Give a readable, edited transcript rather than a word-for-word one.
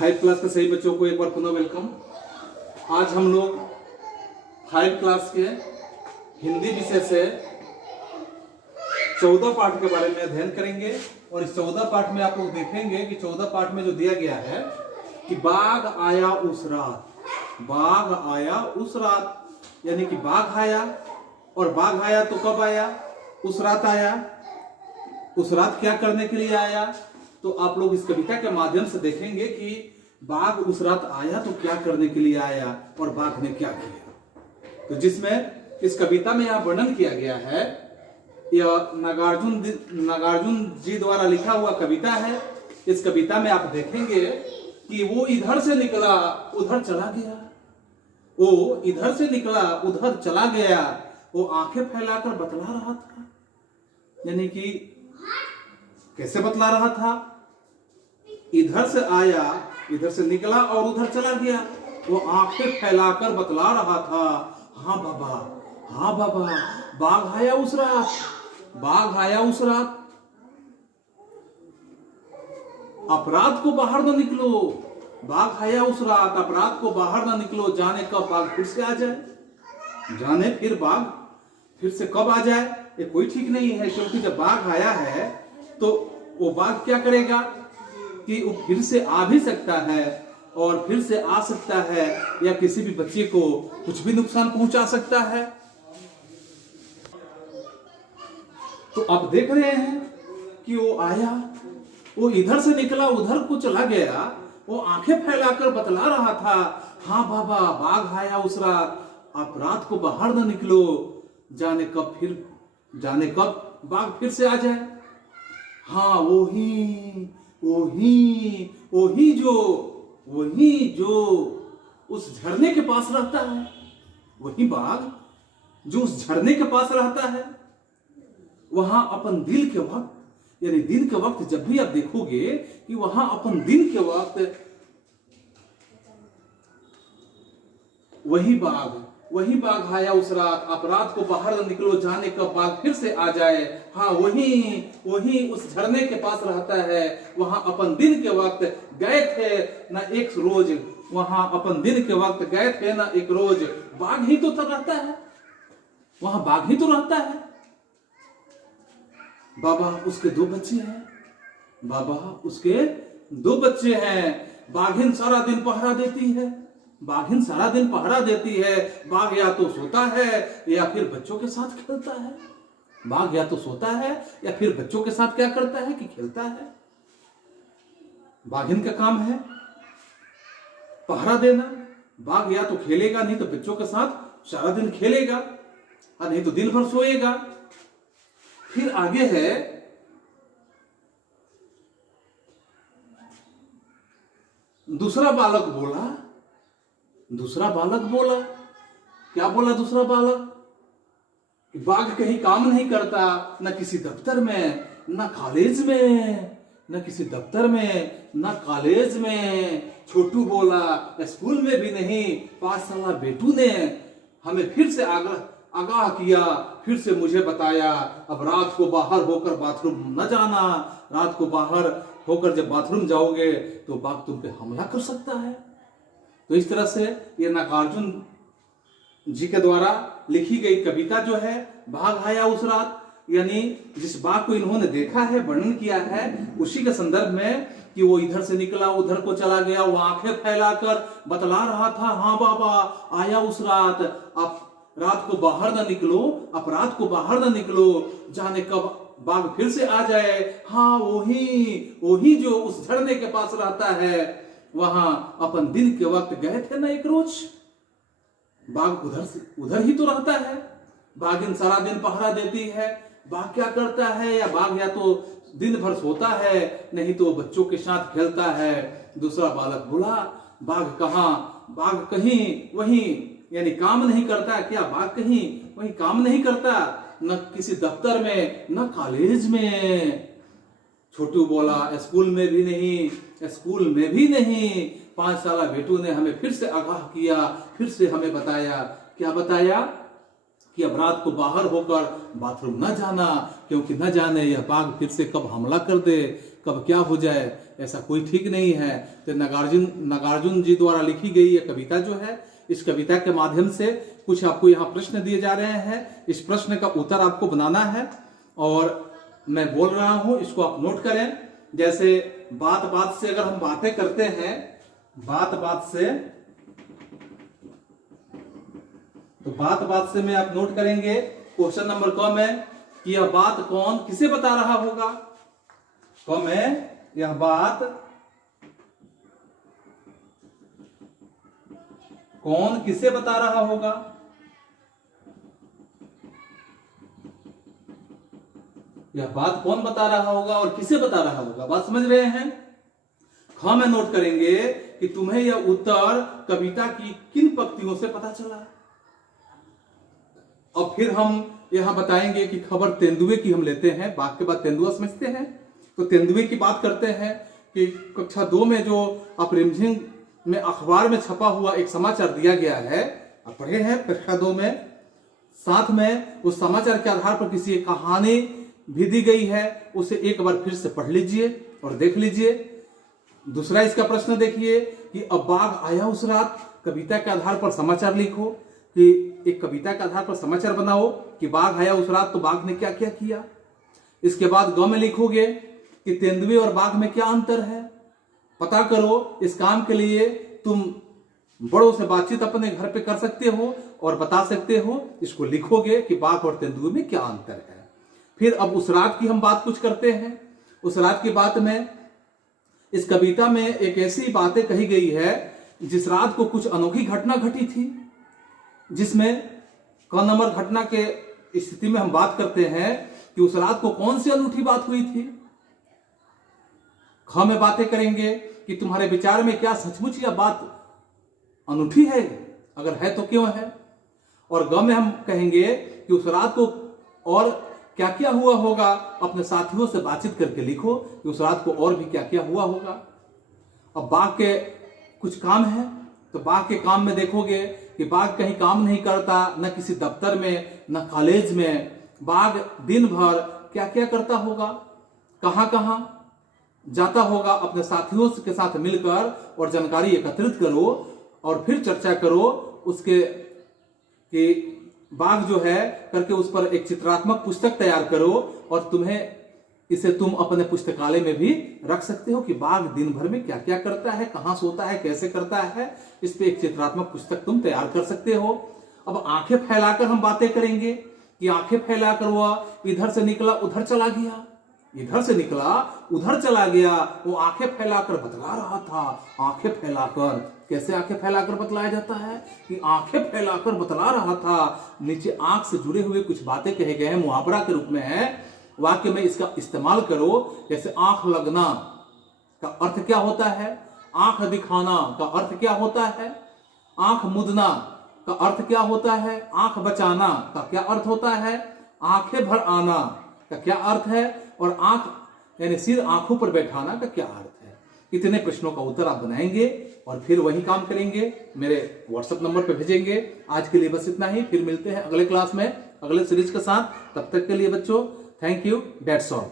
5 class के सभी बच्चों को एक बार पुनः वेलकम। आज हम लोग 5 क्लास के हिंदी विषय से 14 पाठ के बारे में अध्ययन करेंगे और इस 14 पाठ में आप लोग देखेंगे कि 14 पाठ में जो दिया गया है कि बाघ आया उस रात, बाघ आया उस रात, यानी कि बाघ आया। और बाघ आया तो कब आया? उस रात आया। उस रात क्या करने के लिए आया? तो आप लोग इस कविता के माध्यम से देखेंगे कि बाघ उस रात आया तो क्या करने के लिए आया और बाघ ने क्या किया। तो जिसमें इस कविता में यह वर्णन किया गया है, यह नागार्जुन जी द्वारा लिखा हुआ कविता है। इस कविता में आप देखेंगे कि वो इधर से निकला उधर चला गया, वो इधर से निकला उधर चला गया, वो आंखें फैलाकर बतला रहा था। यानी कि कैसे बतला रहा था? इधर से आया, इधर से निकला और उधर चला गया, वो आंखें फैलाकर बतला रहा था, हाँ बाबा, हाँ बाबा, बाघ आया उस रात, बाघ आया उस रात। अपराध को बाहर न निकलो, बाघ आया उस रात, अपराध को बाहर न निकलो, जाने कब बाघ फिर से आ जाए, जाने फिर बाघ फिर से कब आ जाए, ये कोई ठीक नहीं है। क्योंकि जब बाघ आया है तो वो बाघ क्या करेगा कि वो फिर से आ भी सकता है और फिर से आ सकता है या किसी भी बच्चे को कुछ भी नुकसान पहुंचा सकता है। तो अब देख रहे हैं कि वो आया, वो इधर से निकला उधर को चला गया, वो आंखें फैलाकर बतला रहा था, हाँ बाबा, बाघ आया उस रात, अपराध को बाहर न निकलो, जाने कब बाघ फिर से आ जाए। हाँ वही जो उस झरने के पास रहता है, वही बाघ जो उस झरने के पास रहता है, वहां अपन दिल के वक्त, यानी दिन के वक्त जब भी आप देखोगे कि वहां अपन दिन के वक्त वही बाघ आया उस रात, अपराध को बाहर न निकलो, जाने कब बाघ फिर से आ जाए। हाँ वही उस झरने के पास रहता है, वहां अपन दिन के वक्त गए थे ना एक रोज, वहां अपन दिन के वक्त गए थे ना एक रोज, बाघ ही तो रहता है, वहां बाघ ही तो रहता है। बाबा उसके 2 बच्चे हैं, बाबा उसके 2 बच्चे हैं। बाघिन सारा दिन पहरा देती है, बाघिन सारा दिन पहरा देती है। बाघ या तो सोता है या फिर बच्चों के साथ खेलता है, बाघ या तो सोता है या फिर बच्चों के साथ क्या करता है कि खेलता है। बाघिन का काम है पहरा देना। बाघ या तो खेलेगा, नहीं तो बच्चों के साथ सारा दिन खेलेगा, और नहीं तो दिन भर सोएगा। फिर आगे है दूसरा बालक बोला, क्या बोला दूसरा बालक? कि बाघ कहीं काम नहीं करता, न किसी दफ्तर में, न कॉलेज में, न किसी दफ्तर में, न कॉलेज में। छोटू बोला स्कूल में भी नहीं। 5 साल बेटू ने हमें फिर से आगाह किया, फिर से मुझे बताया, अब रात को बाहर होकर बाथरूम न जाना, रात को बाहर होकर जब बाथरूम जाओगे तो बाघ तुम पे हमला कर सकता है। तो इस तरह से ये नागार्जुन जी के द्वारा लिखी गई कविता जो है बाघ आया उस रात, यानी जिस बाघ को इन्होंने देखा है, वर्णन किया है, उसी के संदर्भ में कि वो इधर से निकला उधर को चला गया, वो आंखें फैलाकर बतला रहा था, हाँ बाबा आया उस रात, आप रात को बाहर न निकलो, अपराध को बाहर न निकलो, जाने कब बाघ फिर से आ जाए। हाँ वही जो उस झरने के पास रहता है, वहां अपन दिन के वक्त गए थे ना एक रोज, बाघ उधर ही तो रहता है। बाघिन सारा दिन पहरा देती है, बाघ क्या करता है? या बाघ या तो दिन भर सोता है, नहीं तो बच्चों के साथ खेलता है। दूसरा बालक बोला बाघ कहाँ? बाघ कहीं वहीं, यानी काम नहीं करता। क्या बाघ कहीं वहीं काम नहीं करता? न किसी दफ्तर में, न कॉलेज में। छोटू बोला स्कूल में भी नहीं। 5 साल बेटू ने हमें फिर से आगाह किया, फिर से हमें बताया, क्या बताया? कि अब रात को बाहर होकर बाथरूम न जाना, क्योंकि न जाने यह बाघ फिर से कब हमला कर दे, कब क्या हो जाए ऐसा कोई ठीक नहीं है। तो नागार्जुन जी द्वारा लिखी गई ये कविता जो है, इस कविता के माध्यम से कुछ आपको यहाँ प्रश्न दिए जा रहे हैं। इस प्रश्न का उत्तर आपको बनाना है और मैं बोल रहा हूं, इसको आप नोट करें। जैसे बात बात से अगर हम बातें करते हैं, बात बात से, तो बात बात से में आप नोट करेंगे क्वेश्चन नंबर क में कि यह बात कौन किसे बता रहा होगा। क में यह बात कौन किसे बता रहा होगा। यह बात कौन बता रहा होगा और किसे बता रहा होगा, बात समझ रहे हैं। ख में नोट करेंगे कि तुम्हें यह उत्तर कविता की किन पंक्तियों से पता चला। और फिर हम यहां बताएंगे कि खबर तेंदुए की हम लेते हैं, बाघ के बाद तेंदुआ समझते हैं। तो तेंदुए की बात करते हैं कि कक्षा 2 में जो आप रिमझिम में अखबार में छपा हुआ एक समाचार दिया गया है, आप पढ़े हैं कक्षा 2 में। साथ में उस समाचार के आधार पर किसी एक कहानी भी दी गई है, उसे एक बार फिर से पढ़ लीजिए और देख लीजिए। दूसरा इसका प्रश्न देखिए कि अब बाघ आया उस रात, कविता के आधार पर समाचार लिखो। कि एक कविता के आधार पर समाचार बनाओ कि बाघ आया उस रात, तो बाघ ने क्या क्या किया। इसके बाद ग में लिखोगे कि तेंदुए और बाघ में क्या अंतर है, पता करो। इस काम के लिए तुम बड़ों से बातचीत अपने घर पे कर सकते हो और बता सकते हो। इसको लिखोगे कि बाघ और तेंदुए में क्या अंतर है। फिर अब उस रात की हम बात कुछ करते हैं। उस रात की बात में इस कविता में एक ऐसी बातें कही गई है जिस रात को कुछ अनोखी घटना घटी थी, जिसमें क नंबर घटना के स्थिति में हम बात करते हैं कि उस रात को कौन सी अनूठी बात हुई थी। ख में बातें करेंगे कि तुम्हारे विचार में क्या सचमुच यह बात अनूठी है, अगर है तो क्यों है। और ग में हम कहेंगे कि उस रात को और क्या क्या हुआ होगा, अपने साथियों से बातचीत करके लिखो कि उस रात को और भी क्या क्या हुआ होगा। अब बाघ के कुछ काम है, तो बाघ के काम में देखोगे कि बाघ कहीं काम नहीं करता, न किसी दफ्तर में न कॉलेज में। बाघ दिन भर क्या क्या करता होगा, कहां कहां जाता होगा, अपने साथियों के साथ मिलकर और जानकारी एकत्रित करो और फिर चर्चा करो उसके कि बाघ जो है करके उस पर एक चित्रात्मक पुस्तक तैयार करो और तुम्हें इसे तुम अपने पुस्तकालय में भी रख सकते हो कि बाघ दिन भर में क्या क्या करता है, कहां सोता है, कैसे करता है। इस पे एक चित्रात्मक पुस्तक तुम तैयार कर सकते हो। अब आंखें फैलाकर हम बातें करेंगे कि आंखें फैलाकर वह इधर से निकला उधर चला गया, इधर से निकला उधर चला गया। वो आंखें फैलाकर बतला रहा था। आंखें फैलाकर, कैसे आंखें फैलाकर बतलाया जाता है कि आंखें फैलाकर बतला रहा था। नीचे आंख से जुड़े हुए कुछ बातें कहे गए हैं, मुहावरा के रूप में है। वाक्य में इसका इस्तेमाल करो। जैसे आंख लगना का अर्थ क्या होता है, आंख दिखाना का अर्थ क्या होता है, आंख मुदना का अर्थ क्या होता है, आंख बचाना का क्या अर्थ होता है, आंखें भर आना का क्या अर्थ है, और आंख यानी सिर आंखों पर बैठाना का क्या अर्थ है। इतने प्रश्नों का उत्तर आप बनाएंगे और फिर वही काम करेंगे, मेरे व्हाट्सएप नंबर पे भेजेंगे। आज के लिए बस इतना ही, फिर मिलते हैं अगले क्लास में अगले सीरीज के साथ। तब तक के लिए बच्चों थैंक यू, दैट्स ऑल।